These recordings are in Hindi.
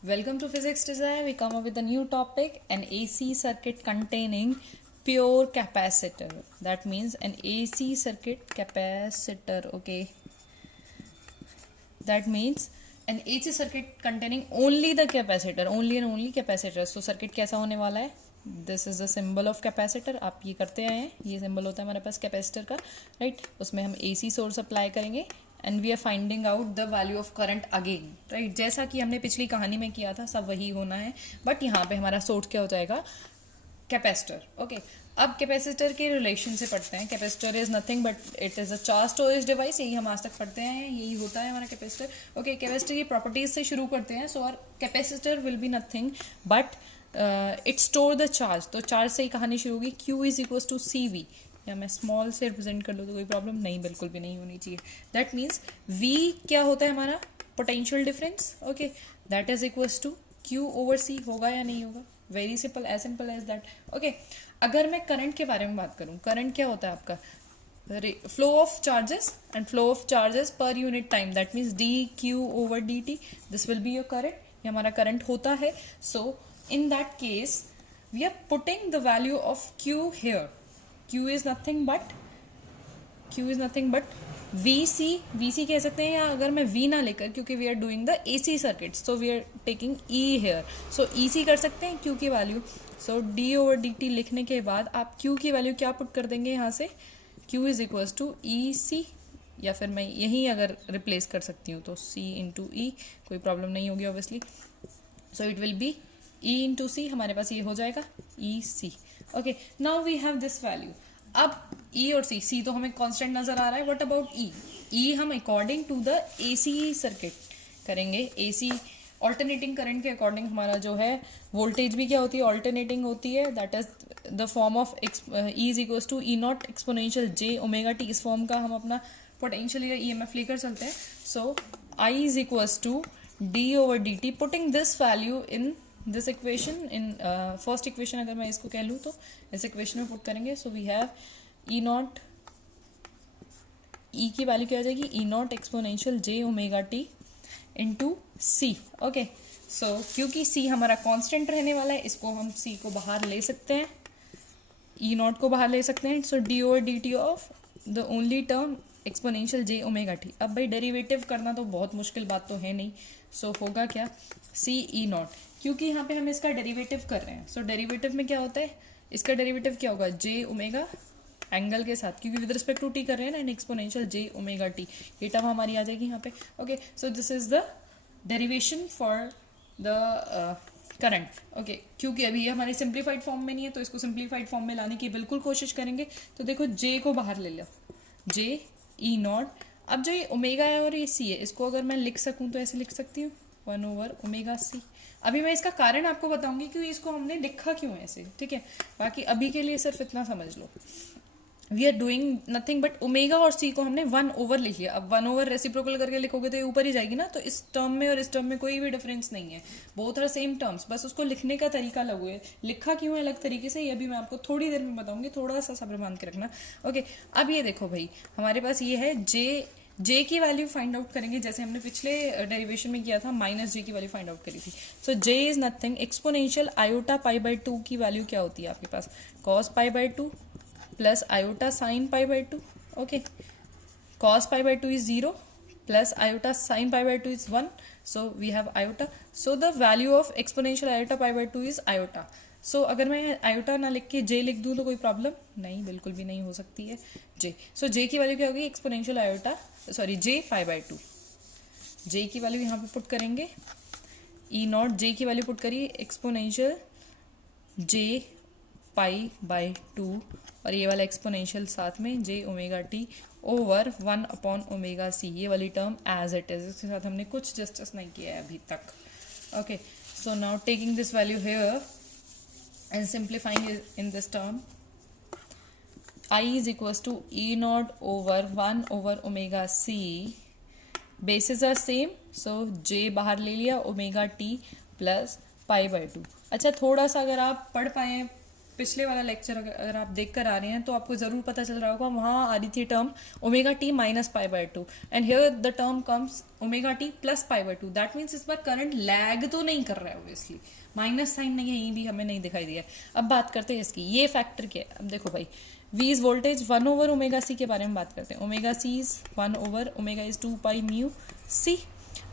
Welcome to Physics Design. We come up with a new topic, an AC circuit containing pure capacitor. That means an AC circuit capacitor. Okay. That means an AC circuit containing only the capacitor, only and only capacitor. So circuit कैसा होने वाला है? This is the symbol of capacitor. आप ये करते आए हैं, ये सिंबल होता है हमारे पास कैपेसिटर का, राइट. उसमें हम AC सोर्स अप्लाई करेंगे and we are finding out the value of current again, right. जैसा कि हमने पिछली कहानी में किया था, सब वही होना है, बट यहाँ पे हमारा सोर्स क्या हो जाएगा? कैपेसिटर. ओके. अब कैपेसिटर के रिलेशन से पढ़ते हैं. Capacitor is nothing but it is a charge storage device. यही हम आज तक पढ़ते हैं, यही होता है हमारा कैपेसिटर. ओके. कैपेसिटर की प्रॉपर्टीज से शुरू करते हैं. सो और capacitor will be nothing but it store the charge. तो चार्ज से ही कहानी शुरू होगी. Q is equal to CV. या मैं स्मॉल से रिप्रेजेंट कर लूँ तो कोई प्रॉब्लम नहीं, बिल्कुल भी नहीं होनी चाहिए. दैट मीन्स V क्या होता है हमारा? Potential difference. Okay. That is equal to Q over C. होगा या नहीं होगा? Very simple as that. Okay. अगर मैं करंट के बारे में बात करूँ, करंट क्या होता है आपका? Flow of charges and flow of charges per unit time. That means dQ over dt. This will be your current. ये हमारा करंट होता है. सो in that case we are putting the value of Q here. Q is nothing but VC कह सकते हैं, या अगर मैं V ना लेकर, क्योंकि we are doing the AC circuit, so we are taking E here, so EC कर सकते हैं Q की value. so D over dt लिखने के बाद आप Q की वैल्यू क्या पुट कर देंगे यहाँ से? Q is equals to EC, या फिर मैं यहीं अगर रिप्लेस कर सकती हूँ तो C into E, कोई प्रॉब्लम नहीं होगी obviously. so it will be E into C. हमारे पास ये हो जाएगा EC. Okay. Now we have this value. अब E और C तो हमें कांस्टेंट नजर आ रहा है. व्हाट अबाउट E हम according to the AC circuit करेंगे. AC ऑल्टरनेटिंग करंट के अकॉर्डिंग हमारा जो है वोल्टेज भी क्या होती है? ऑल्टरनेटिंग होती है. That is the form of E is equals to E0 exponential J omega T. इस फॉर्म का हम अपना पोटेंशियल या EMF लेकर चलते हैं. So I is equals to D over dt. Putting this value in this equation, in first equation अगर मैं इसको कह लूँ तो इस इक्वेशन में पुट करेंगे. So we have E0, E की वैल्यू क्या आ जाएगी? E0 exponential J omega T into C. Okay. So क्योंकि C हमारा कांस्टेंट रहने वाला है, इसको हम C को बाहर ले सकते हैं, E0 को बाहर ले सकते हैं. सो D over dt of the only term exponential J omega T. अब भाई डेरिवेटिव करना तो बहुत मुश्किल बात तो है नहीं. सो होगा क्या? C E0, क्योंकि यहाँ पे हम इसका डेरिवेटिव कर रहे हैं. सो डेरिवेटिव में क्या होता है? इसका डेरिवेटिव क्या होगा? J ओमेगा एंगल के साथ, क्योंकि विद रिस्पेक्ट टू टी कर रहे हैं ना, and exponential J omega T. ये टर्म हमारी आ जाएगी यहाँ पे. Okay. So this is the derivation for the current. Okay. क्योंकि अभी ये हमारी सिंप्लीफाइड फॉर्म में नहीं है, तो इसको सिंप्लीफाइड फॉर्म में लाने की बिल्कुल कोशिश करेंगे. तो देखो J को बाहर ले लो, J E0. अब जो ये ओमेगा है और ये C है, इसको अगर मैं लिख सकूँ तो ऐसे लिख सकती हूँ 1 ओवर ओमेगा C. अभी मैं इसका कारण आपको बताऊंगी क्यों इसको हमने लिखा क्यों ऐसे, ठीक है. बाकी अभी के लिए सिर्फ इतना समझ लो. We are doing nothing but omega और C को हमने 1 ओवर लिख लिया. अब 1 ओवर रेसिप्रोकल करके लिखोगे तो ये ऊपर ही जाएगी ना, तो इस टर्म में और इस टर्म में कोई भी डिफरेंस नहीं है. बोथ आर सेम टर्म्स, बस उसको लिखने का तरीका अलग है. लिखा क्यों है अलग तरीके से, ये अभी मैं आपको थोड़ी देर में बताऊंगी. थोड़ा सा सब्र मान के रखना. ओके. अब ये देखो भाई, हमारे पास ये है J की वैल्यू फाइंड आउट करेंगे, जैसे हमने पिछले डेरिवेशन में किया था, -J की वैल्यू फाइंड आउट करी थी. So J is nothing exponential iota pi by 2 की वैल्यू क्या होती है आपके पास? cos pi by 2 plus iota sine pi by 2. Okay. cos pi by 2 is 0 plus iota sine pi by 2 is 1. So we have iota. So the value of exponential iota pi by 2 is iota. So अगर मैं आयोटा ना लिख के J लिख दूं तो कोई प्रॉब्लम नहीं, बिल्कुल भी नहीं हो सकती है. J. सो J की वैल्यू क्या होगी? Exponential iota, sorry J pi by 2. J की वैल्यू यहाँ पे पुट करेंगे E0. J की वैल्यू पुट करिए एक्सपोनेंशियल J पाई बाई 2, और ये वाला एक्सपोनेंशियल साथ में J omega T over 1 upon omega C. ये वाली टर्म एज इट इज, इसके साथ हमने कुछ जस्टिस नहीं किया है अभी तक. Okay. So now taking this value here and simplifying it in this term, I is equals to E0 over 1 over omega C. bases are same, so J बाहर ले लिया, omega T plus pi by 2. अच्छा, थोड़ा सा अगर आप पढ़ पाए पिछले वाला लेक्चर अगर आप देख कर आ रहे हैं तो आपको जरूर पता चल रहा होगा, वहां आ रही थी term omega T minus pi by to, and here the term comes omega T plus pi by to. That means इस बार करंट लैग तो नहीं कर रहा है, ऑब्वियसली माइनस साइन नहीं है, यही भी हमें नहीं दिखाई दिया। अब बात करते हैं इसकी, ये फैक्टर क्या है। अब देखो भाई, V is voltage 1 over omega C के बारे में बात करते हैं। Omega C is 1 over omega is 2 pi mu C.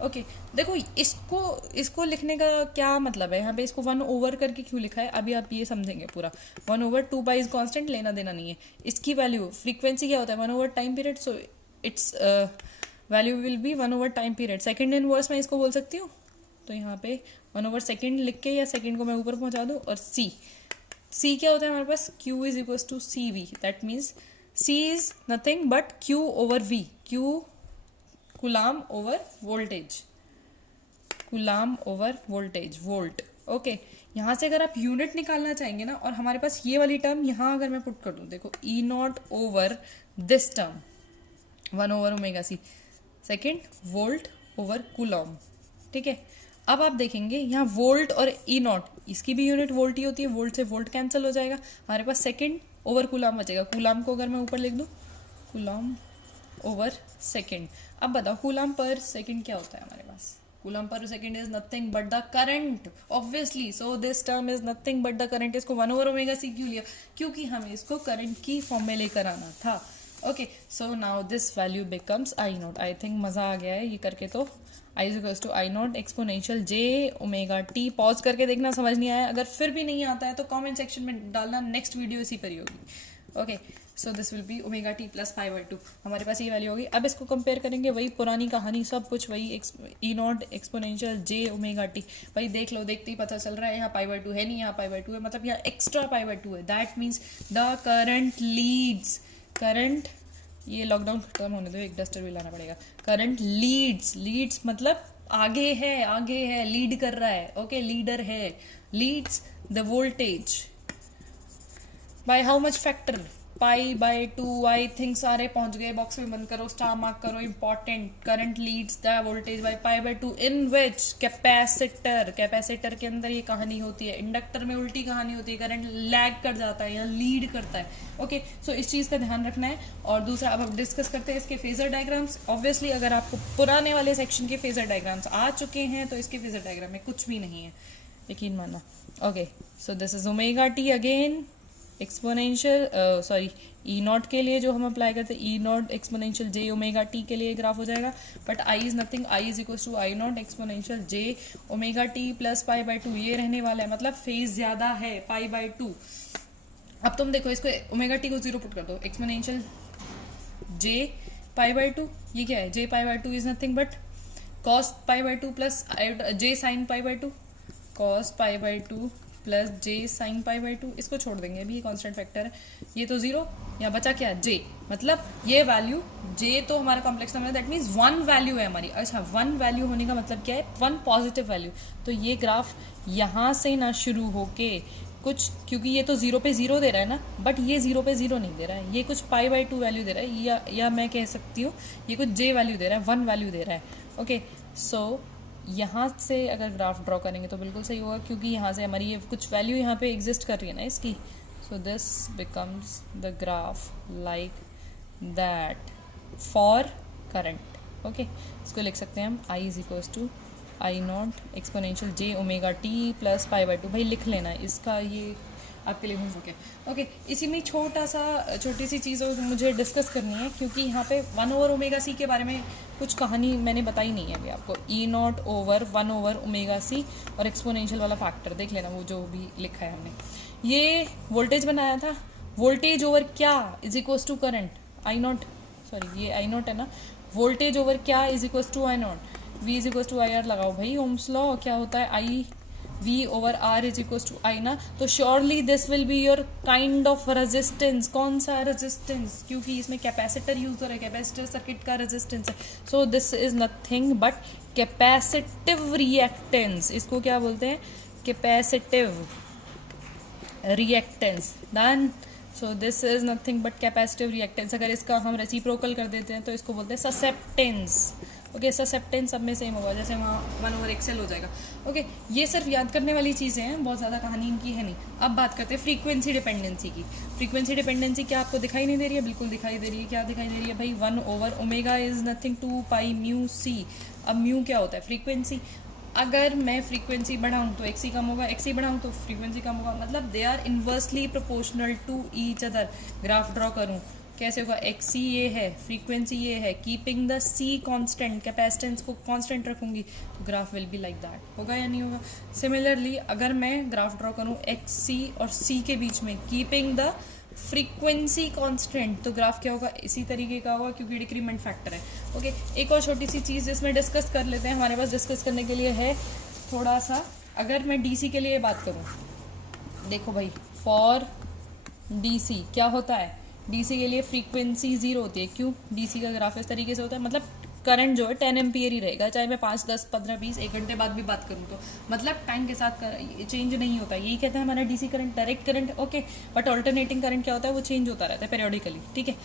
Okay, देखो इसको लिखने का क्या मतलब है, यहाँ पे इसको 1 ओवर करके क्यों लिखा है, अभी आप ये समझेंगे पूरा। 1 ओवर 2 पाई इज कॉन्स्टेंट, लेना देना नहीं है। इसकी वैल्यू फ्रीक्वेंसी क्या होता है, 1 over time period, so it's value will be 1 over time period. Second inverse मैं इसको बोल सकती हूँ, तो यहाँ पे 1 ओवर सेकेंड लिख के, या सेकेंड को मैं ऊपर पहुंचा दूँ, और सी क्या होता है हमारे पास, Q is equal to C V. That means C is nothing but Q over V, Q coulomb over voltage, coulomb over voltage, volt. Okay, यहाँ से अगर आप यूनिट निकालना चाहेंगे ना, और हमारे पास ये वाली टर्म यहाँ अगर मैं पुट कर दूँ, देखो E not over this term 1 over omega C, second volt over coulomb. ठीक है, अब आप देखेंगे यहाँ वोल्ट और ई नॉट, इसकी भी यूनिट वोल्ट ही होती है, वोल्ट से वोल्ट कैंसिल हो जाएगा, हमारे पास सेकेंड ओवर कूलाम बचेगा। कूलाम को अगर मैं ऊपर लिख दूँ, कूलाम ओवर सेकेंड। अब बताओ कूलाम पर सेकेंड क्या होता है हमारे पास, कूलाम पर second is nothing but the current, obviously. So this term is nothing but the current. इसको 1 ओवर ओमेगा सी क्यों लिया, क्योंकि हमें इसको करंट की फॉर्म में लेकर आना था। Okay, so now this value becomes I naught. I think मजा आ गया है ये करके, तो I is equals to I naught exponential J omega T. Pause करके देखना, समझ नहीं आया, अगर फिर भी नहीं आता है तो कमेंट सेक्शन में डालना, नेक्स्ट वीडियो इसी पर ही होगी। Okay, so this will B omega T plus pi by to, हमारे पास ये वैल्यू होगी। अब इसको कंपेयर करेंगे, वही पुरानी कहानी, सब कुछ वही, E naught exponential J omega T. भाई देख लो, देखते ही पता चल रहा है यहाँ पाई बाय टू है नहीं, यहाँ पाई बाय टू है, मतलब यहाँ एक्स्ट्रा पाई बाय टू है। That means the current Leeds, current, ये लॉकडाउन खत्म होने दो, एक डस्टर भी लाना पड़ेगा। करंट लीड्स मतलब आगे है, लीड कर रहा है। ओके, लीडर है, leads the voltage by how much factor, pi by to. I think सारे पहुंच गए, बॉक्स में बंद करो, स्टार मार्क करो, important. Current leads the voltage by pi by to in which capacitor, capacitor के अंदर ये कहानी होती है, इंडक्टर में उल्टी कहानी होती है, करंट लैग कर जाता है या लीड करता है। ओके, सो इस चीज का ध्यान रखना है। और दूसरा, अब हम डिस्कस करते हैं इसके फेजर डायग्राम्स। ऑब्वियसली अगर आपको पुराने वाले सेक्शन के फेजर डायग्राम्स आ चुके हैं तो इसके फेजर डायग्राम में कुछ भी नहीं है, यकीन मानना। Okay, so this is omega T again exponential, sorry E naught के लिए जो हम अप्लाई करते हैं, E naught exponential J omega T के लिए ग्राफ हो जाएगा। But I is nothing, I is equal to I naught exponential J omega T plus pi by two, ये रहने वाला है, मतलब फेज ज्यादा है, पाई बाय टू। अब तुम देखो, इसको ओमेगा टी को 0 पुट कर दो, exponential J pi by two, ये क्या है, J pi by two is nothing but cos pi by two plus J sine pi by two, cos pi by two plus J sine pi by two. इसको छोड़ देंगे, अभी ये कांस्टेंट फैक्टर है, ये तो 0, यहाँ बचा क्या, जे, मतलब ये वैल्यू, जे तो हमारा कॉम्प्लेक्स नंबर है, दैट मीन्स 1 वैल्यू है हमारी। अच्छा, 1 वैल्यू होने का मतलब क्या है, 1 पॉजिटिव वैल्यू। तो ये ग्राफ यहाँ से ना शुरू होके कुछ, क्योंकि ये तो 0 पे 0 दे रहा है ना, बट ये 0 पे 0 नहीं दे रहा है, ये कुछ पाई बाई 2 वैल्यू दे रहा है, या मैं कह सकती हूँ ये कुछ जे वैल्यू दे रहा है, 1 वैल्यू दे रहा है। ओके, सो यहाँ से अगर ग्राफ ड्रॉ करेंगे तो बिल्कुल सही होगा, क्योंकि यहाँ से हमारी ये कुछ वैल्यू यहाँ पे एग्जिस्ट कर रही है ना इसकी। So this becomes the graph like that for current. Okay, इसको लिख सकते हैं हम, I is equals to I naught exponential J omega T plus pi by two. भाई लिख लेना इसका, ये आपके लिए होमवर्क है। ओके, इसी में छोटी सी चीज़ मुझे डिस्कस करनी है, क्योंकि यहाँ पे 1 ओवर ओमेगा सी के बारे में कुछ कहानी मैंने बताई नहीं है अभी आपको। E naught over 1 over omega C और एक्सपोनेंशियल वाला फैक्टर देख लेना, वो जो भी लिखा है हमने। ये वोल्टेज बनाया था, वोल्टेज ओवर क्या is equals to current, I naught, sorry ये आई नॉट है ना, वोल्टेज ओवर क्या is equals to I naught, V is equals to I R लगाओ भाई, ओम्स लॉ क्या होता है, I V over R is equal to I ना, तो surely this will be your kind of resistance. कौन सा रेजिस्टेंस, क्योंकि इसमें कैपेसिटर यूज हो रहा है, कैपेसिटर सर्किट का रेजिस्टेंस है। सो this is nothing but capacitive reactance, इसको क्या बोलते हैं, capacitive reactance. Done, so this is nothing but capacitive reactance. अगर इसका हम रेसिप्रोकल कर देते हैं तो इसको बोलते हैं ससेप्टेंस। ओके, ससेप्टेंस सब में सेम होगा, जैसे वहाँ 1/XL हो जाएगा। ओके, ये सिर्फ याद करने वाली चीज़ें हैं, बहुत ज़्यादा कहानी इनकी है नहीं। अब बात करते हैं फ्रीक्वेंसी डिपेंडेंसी की। फ्रीक्वेंसी डिपेंडेंसी क्या आपको दिखाई नहीं दे रही है? बिल्कुल दिखाई दे रही है। क्या दिखाई दे रही है भाई? 1/ओमेगा इज नथिंग 2 म्यू सी। अब म्यू क्या होता है? फ्रीक्वेंसी। अगर मैं फ्रीक्वेंसी बढ़ाऊँ तो एक्सी कम होगा, एक्सी बढ़ाऊँ तो फ्रीक्वेंसी कम होगा, मतलब they are inversely proportional to each other. Graph draw करूँ कैसे होगा? एक्सी ये है, फ्रीक्वेंसी ये है, keeping the C constant, capacitance को कांस्टेंट रखूंगी, तो graph will be like that. होगा या नहीं होगा? सिमिलरली अगर मैं ग्राफ ड्रॉ करूँ एक्सी और सी के बीच में, कीपिंग द फ्रीक्वेंसी कांस्टेंट, तो ग्राफ क्या होगा? इसी तरीके का होगा, क्योंकि डिक्रीमेंट फैक्टर है। ओके, एक और छोटी सी चीज़ जिसमें डिस्कस कर लेते हैं, हमारे पास डिस्कस करने के लिए है थोड़ा सा। अगर मैं डीसी के लिए बात करूँ, देखो भाई, फॉर डीसी क्या होता है? डीसी के लिए फ्रीक्वेंसी 0 होती है। क्यों? डीसी का ग्राफ इस तरीके से होता है, मतलब करंट जो है 10 एम्पियर ही रहेगा, चाहे मैं 5, 10, 15, 20, 1 घंटे बाद भी बात करूँ तो, मतलब टाइम के साथ चेंज नहीं होता। यही कहते हैं हमारा DC current, direct current. Okay, but alternating current क्या होता है? वो चेंज होता रहता है पेरियोडिकली, ठीक है।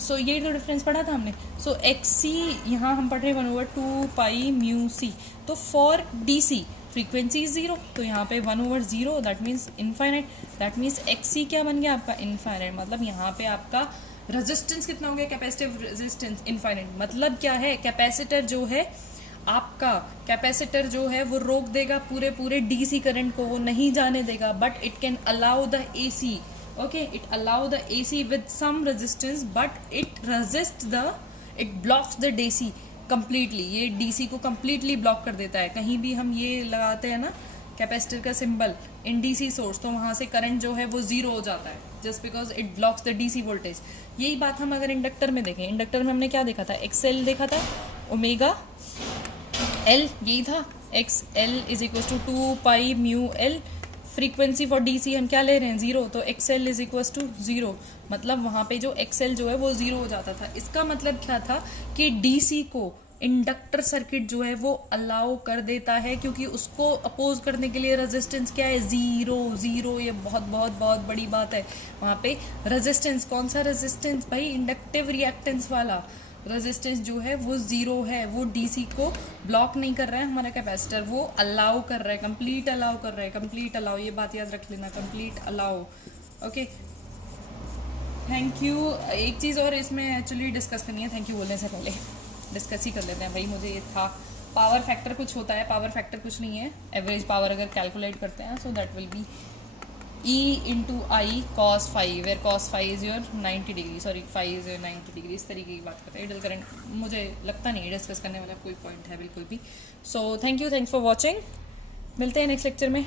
सो यही तो डिफरेंस पढ़ा था हमने। सो एक्सी यहाँ हम पढ़ रहे हैं 1/2 म्यू सी। तो फॉर डीसी फ्रीक्वेंसी इज 0, तो यहाँ पे 1/0, that means infinite. That means X C क्या बन गया आपका? इनफाइनाइट। मतलब यहाँ पे आपका रेजिस्टेंस कितना हो गया? Capacitive resistance infinite. मतलब क्या है? कैपेसिटर जो है आपका, कैपेसिटर जो है वो रोक देगा पूरे डीसी करंट को, वो नहीं जाने देगा, but it can allow the AC. okay, it allow the AC with some resistance, but it blocks the DC completely। ये DC को completely block कर देता है। कहीं भी हम ये लगाते हैं ना कैपेसिटर का सिंबल इन DC सोर्स, तो वहाँ से करंट जो है वो 0 हो जाता है, just because it blocks the DC voltage. यही बात हम अगर इंडक्टर में देखें, इंडक्टर में हमने क्या देखा था? XL देखा था, ओमेगा L यही था, XL is equal to 2 mu L। Frequency for DC हम क्या ले रहे हैं? 0, तो XL इज इक्वल टू 0। मतलब वहाँ पे जो XL जो है वो 0 हो जाता था। इसका मतलब क्या था? कि डीसी को इंडक्टर सर्किट जो है वो अलाउ कर देता है, क्योंकि उसको अपोज करने के लिए रेजिस्टेंस क्या है? 0। ये बहुत बहुत बहुत बड़ी बात है। वहाँ पे रेजिस्टेंस, कौन सा रेजिस्टेंस भाई? इंडक्टिव रिएक्टेंस वाला रेजिस्टेंस जो है वो 0 है। वो डीसी को ब्लॉक नहीं कर रहा है हमारा कैपेसिटर, वो अलाउ कर रहा है, कंप्लीट अलाउ कर रहा है, कंप्लीट अलाउ। ये बात याद रख लेना, complete allow. Okay, thank you. एक चीज़ और इसमें एक्चुअली डिस्कस करनी है, थैंक यू बोलने से पहले डिस्कस ही कर लेते हैं भाई। मुझे ये था, पावर फैक्टर कुछ होता है, पावर फैक्टर कुछ नहीं है, एवरेज पावर अगर कैलकुलेट करते हैं, so that will be E/I cos phi, where cos phi is your 90 degree, sorry phi is your 90 degree. इस तरीके की बात करते हैं। आइडल करंट मुझे लगता नहीं है डिस्कस करने वाला कोई पॉइंट है बिल्कुल भी। So thank you, thanks for watching. मिलते हैं नेक्स्ट लेक्चर में।